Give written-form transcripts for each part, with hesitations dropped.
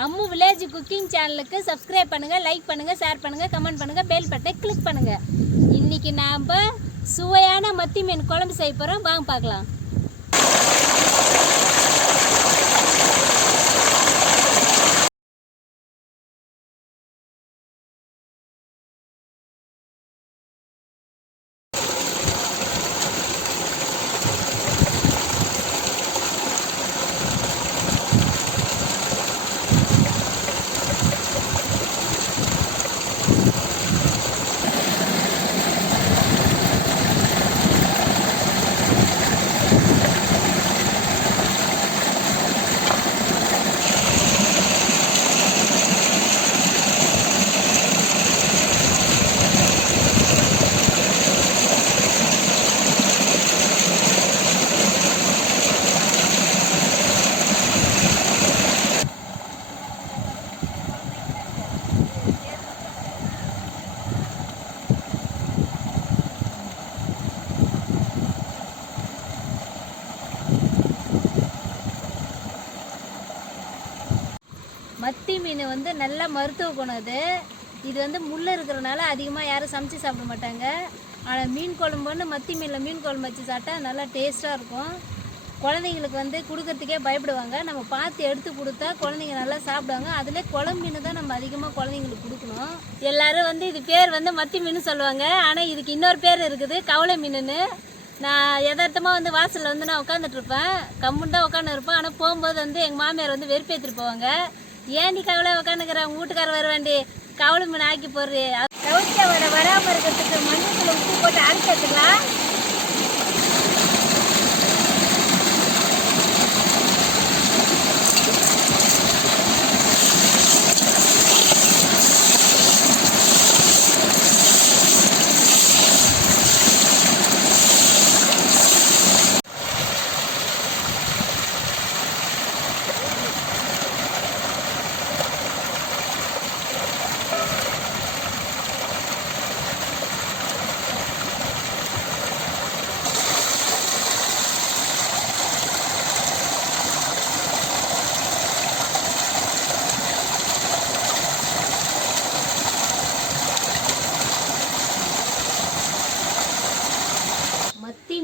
Ammu village cooking சேனலுக்கு subscribe பண்ணுங்கள், like பண்ணுங்கள், ஷேர் பண்ணுங்கள், கமெண்ட் பண்ணுங்கள், பெல் பட்டனை கிளிக் பண்ணுங்கள். இன்றைக்கி நாம் சுவையான மத்தி மீன் குழம்பு செய்ய போகிறோம். வாங்க பார்க்கலாம். மத்தி மீன் வந்து நல்ல மருத்துவ குணம். இது வந்து முள் இருக்கிறனால அதிகமாக யாரும் சமைச்சு சாப்பிட மாட்டாங்க. ஆனால் மீன் குழம்புன்னு மத்தி மீனில் மீன் குழம்பு வச்சு சாப்பிட்டா நல்லா டேஸ்ட்டாக இருக்கும். குழந்தைங்களுக்கு வந்து கொடுக்கறதுக்கே பயப்படுவாங்க. நம்ம பார்த்து எடுத்து கொடுத்தா குழந்தைங்க நல்லா சாப்பிடுவாங்க. அதிலே குழம்பு மீன் தான் நம்ம அதிகமாக குழந்தைங்களுக்கு கொடுக்கணும். எல்லோரும் வந்து இது பேர் வந்து மத்தி மீன் சொல்லுவாங்க. ஆனால் இதுக்கு இன்னொரு பேர் இருக்குது, கவலை மீனுன்னு. நான் யதார்த்தமாக வந்து வாசலில் வந்து நான் உட்காந்துட்ருப்பேன், கம்முண்டா உட்காந்துருப்பேன். ஆனால் போகும்போது வந்து எங்கள் மாமியார் வந்து வெறுப்பேற்றிட்டு போவாங்க. ஏன் நீ கவலை உட்காந்துக்கிற, உங்கள் வீட்டுக்காரர் வர வேண்டி கவலை மீன் ஆக்கி போடுறே. கவுச்ச வராமல் இருக்கிறதுக்கு மண்ணுக்குள்ள உப்பு போட்டு அரைச்சி வச்சுக்கலாம்.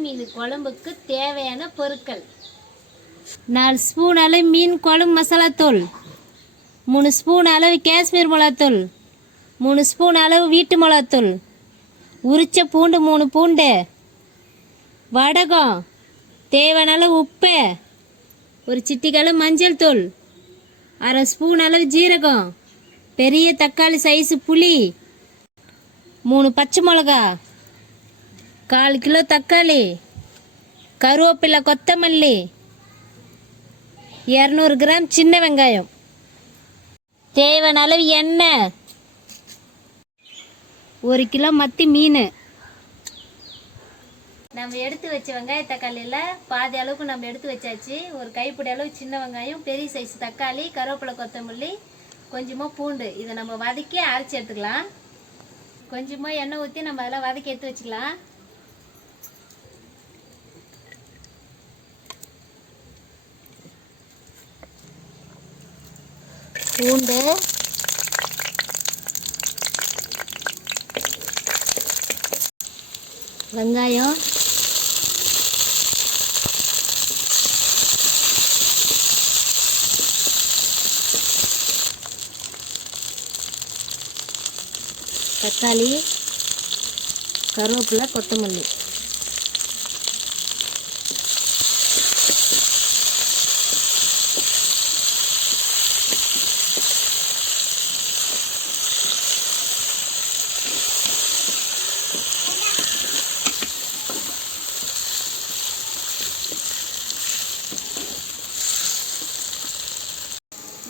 மீன் குழம்புக்கு தேவையான பொருட்கள்: 4 ஸ்பூன் அளவு மீன் குழம்பு மசாலாத்தூள், 3 ஸ்பூன் அளவு காஷ்மீர் மிளகாத்தூள், 3 ஸ்பூன் அளவு வீட்டு மிளகாத்தூள், உரிச்ச பூண்டு 3 பூண்டு, வடகம், தேவையான அளவு உப்பு, ஒரு சிட்டிகளவு மஞ்சள் தூள், 1/2 ஸ்பூன் அளவு ஜீரகம், பெரிய தக்காளி சைஸு புளி, 3 பச்சை மிளகா, 1/4 கிலோ தக்காளி, கருவேப்பிலை, கொத்தமல்லி, 200 கிராம் சின்ன வெங்காயம், தேவையான அளவு எண்ணெய், 1 கிலோ மத்தி மீன். நம்ம எடுத்து வச்ச வெங்காய தக்காளியில் பாதி அளவுக்கு நம்ம எடுத்து வச்சாச்சு. ஒரு கைப்பிடி அளவு சின்ன வெங்காயம், பெரிய சைஸ் தக்காளி, கருவேப்பிலை, கொத்தமல்லி, கொஞ்சமாக பூண்டு. இதை நம்ம வதக்கி அரைச்சி எடுத்துக்கலாம். கொஞ்சமாக எண்ணெய் ஊற்றி நம்ம அதெல்லாம் வதக்கி எடுத்து வச்சுக்கலாம். பூண்டு, வெங்காயம், தக்காளி, கருவேப்பிலை, கொத்தமல்லி.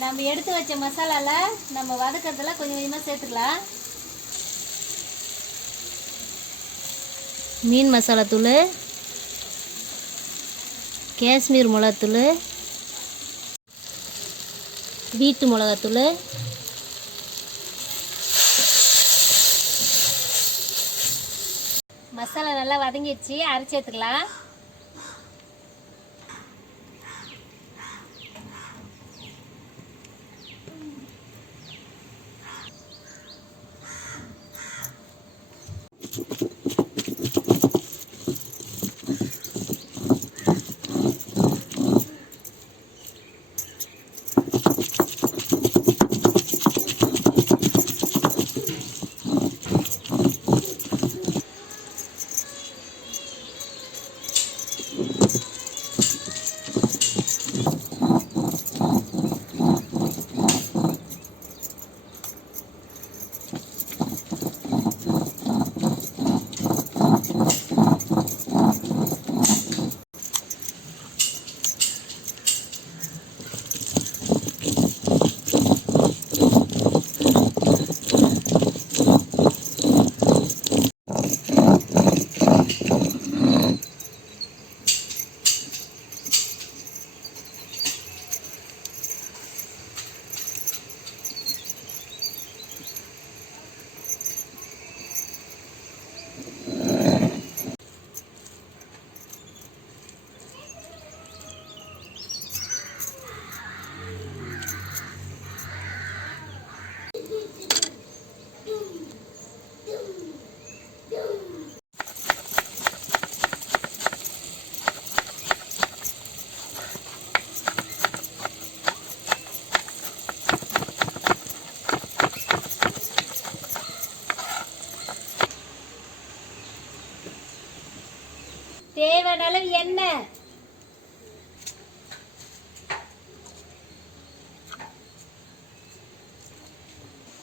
நம்ம எடுத்து வச்ச மசாலாவில் நம்ம வதக்கிறதுல கொஞ்சம் கொஞ்சமாக சேர்த்துக்கலாம். மீன் மசாலாத்தூள், காஷ்மீர் மிளகாத்தூள், வீட்டு மிளகாத்தூள், மசாலா நல்லா வதங்கிடுச்சு, அரைச்சி எடுத்துக்கலாம்.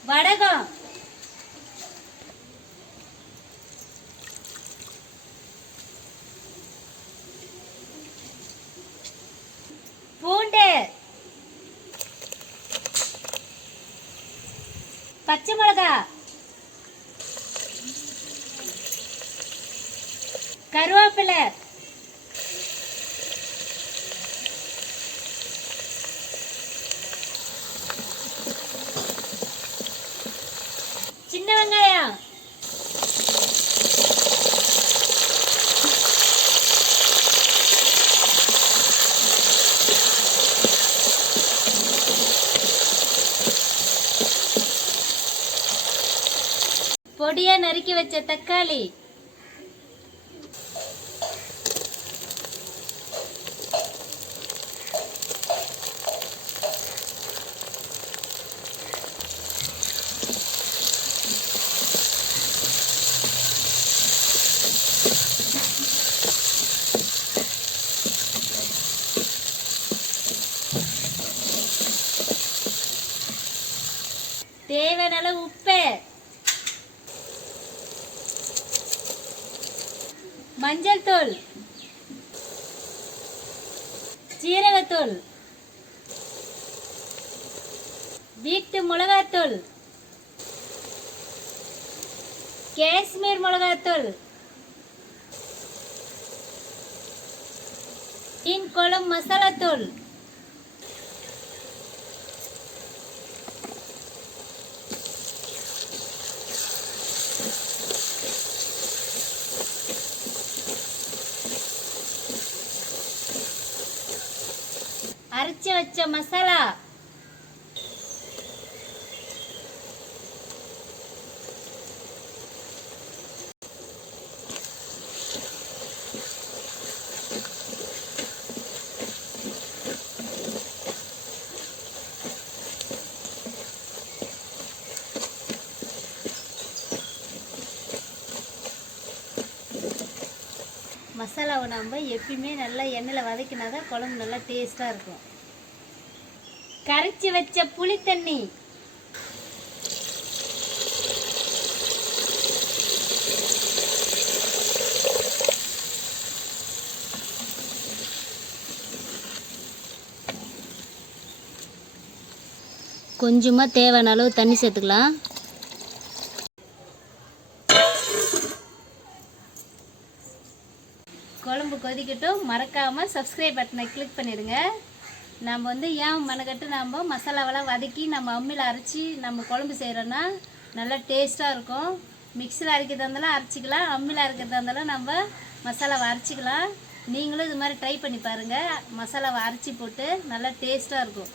வடகம், பூண்டு, பச்சை மிளகா, கருவேப்பிலை, சின்ன வெங்காயம், பொடியா நறுக்கி வச்ச தக்காளி, தேவையான அளவு உப்பு, மஞ்சள் தூள், ஜீரகத்தூள், வீட்டு மிளகாத்தூள், காஷ்மீர் மிளகாத்தூள், மீன் குழம்பு மசாலா தூள், அரைச்சு வச்ச மசாலா, மசாலாவை நம்ம எப்பயுமே நல்லா எண்ணெயில் வதக்கினாதான் குழம்பு நல்லா டேஸ்ட்டாக இருக்கும். கரைச்சி வச்ச புளி தண்ணி, கொஞ்சமா தேவையான அளவு தண்ணி சேர்த்துக்கலாம். குழம்பு கொதிக்கட்டும். மறக்காம சப்ஸ்கிரைப் பட்டனை கிளிக் பண்ணிடுங்க. நம்ம வந்து ஏன் மெனக்கட்டு நம்ம மசாலாவெல்லாம் வதக்கி நம்ம அம்மியில் அரைச்சி நம்ம குழம்பு செய்கிறோன்னா நல்லா டேஸ்ட்டாக இருக்கும். மிக்சியில் அரைக்கிறதா இருந்தாலும் அரைச்சிக்கலாம், அம்மியில் அரைக்கிறதா இருந்தாலும் நம்ம மசாலாவை அரைச்சிக்கலாம். நீங்களும் இது மாதிரி ட்ரை பண்ணி பாருங்கள். மசாலாவை அரைச்சி போட்டு நல்லா டேஸ்ட்டாக இருக்கும்.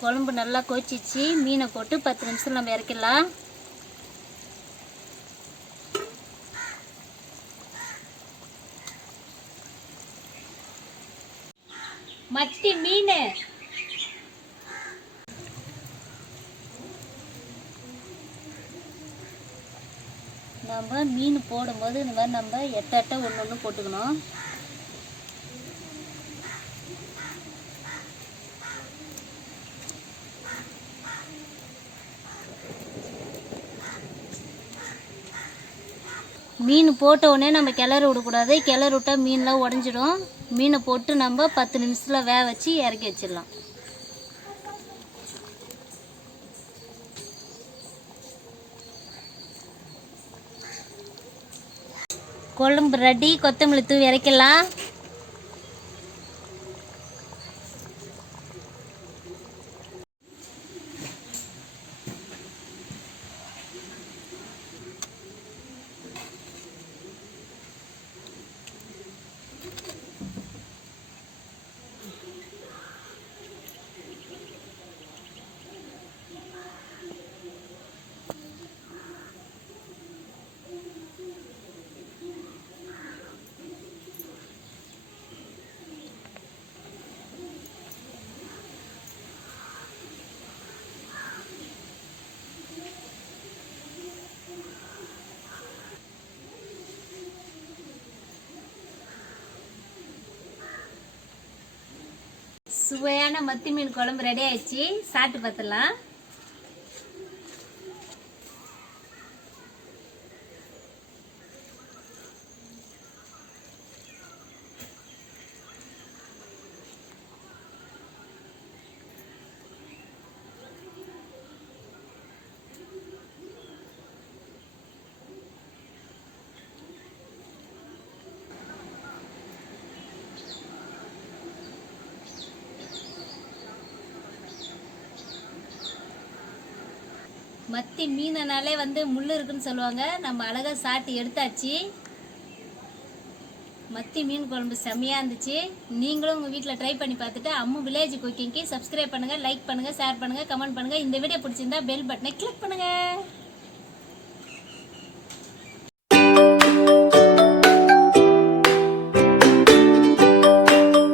குழம்பு நல்லா கொதிச்சிச்சு. மீனை போட்டு 10 நிமிஷம் நம்ம இறக்கிடலாம். மத்தி மீன் நம்ம மீன் போடும்போது இந்த மாதிரி நம்ம எட்ட ஒன்று ஒன்று போட்டுக்கணும். மீன் போட்ட உடனே நம்ம கிளறி விடக்கூடாது. கிளறி விட்டால் மீன்லாம் உடஞ்சிடும். மீனை போட்டு நம்ம 10 நிமிஷத்தில் வேக வச்சு இறக்கி வச்சிடலாம். குழம்பு ரெடி. கொத்தமல்லி தூவி இறக்கலாம். சுவையான மத்தி மீன் குழம்பு ரெடி ஆயிடுச்சு. சாப்பிட்டு பார்த்துடலாம். மத்தி மீனனாலே வந்து முள் இருக்குன்னு சொல்லுவாங்க. நம்ம அழகா சாட்டி எடுத்தாச்சு. மத்தி மீன் குழம்பு செம்மையாக இருந்துச்சு. நீங்களும் உங்கள் வீட்டில் ட்ரை பண்ணி பார்த்துட்டு அம்மு வில்லேஜ் குக்கிங்க்கு சப்ஸ்கிரைப் பண்ணுங்கள், லைக் பண்ணுங்கள், ஷேர் பண்ணுங்கள், கமெண்ட் பண்ணுங்கள். இந்த வீடியோ பிடிச்சிருந்தா பெல் பட்டனை கிளிக் பண்ணுங்கள்.